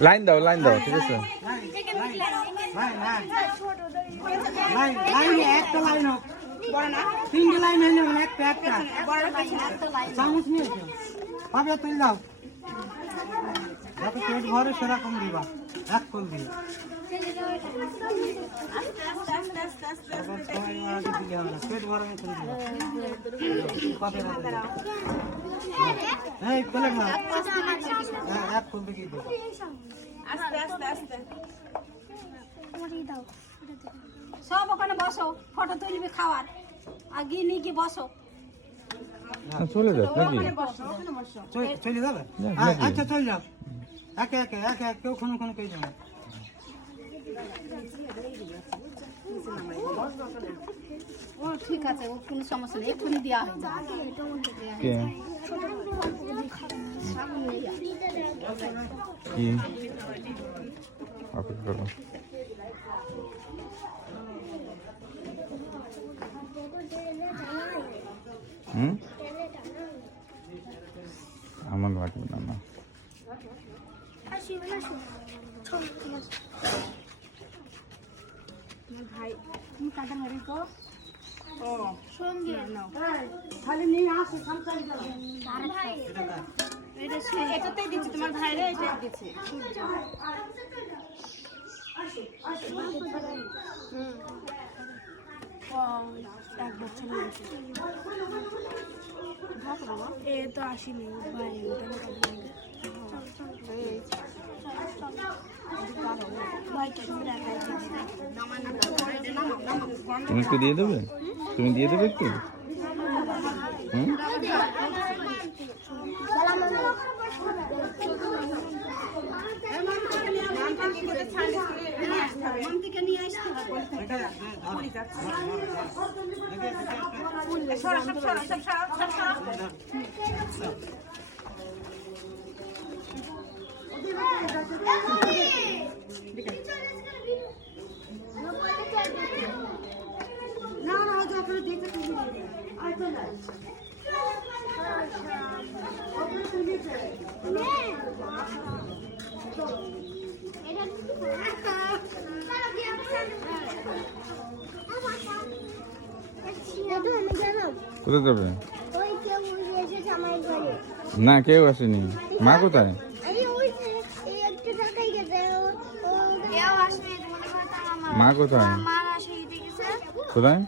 line দাও ঠিক আছে একটা লাইন হোক তিনটে লাইন হইলে একটা একটা চামচ নিয়েছো ভাবে তুই যাও যত পেট ভরে সেরকম দিবা এক ফুল দিয়ে পেট ভরে মতন দিবা এই বলে না এক ফুল দিয়ে দিবা সব ওখানে বসো ফটো তুলবি খাওয়ার আর গিয়ে নিয়ে গিয়ে বসো চলে যাক নাকি চলে যাবে আচ্ছা চলে যাও একে একে কেউ কোনো কেউ যাবে ও ঠিক আছে ও কোনো সমস্যা নেই এক্ষুনি দেওয়া হয়ে যাবে কি অপেক্ষা করো আমার লাগবে না ভাই তুমি কাটা মারি তো ও সঙ্গে নাও খালি নিয়ে আসো ভাই এটাতেই দিচ্ছি তোমার ভাইরে এটাই দিচ্ছি এক বছর এ তো আসিনি ভাই তুমি একটু দিয়ে দেবে একটু কোথায় যাবে না কেউ আসেনি মা কোথায় মা কোথায় কোথায়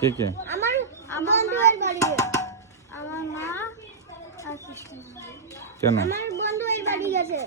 কে কে কেন আমার বন্ধু এই বাড়ি গেছে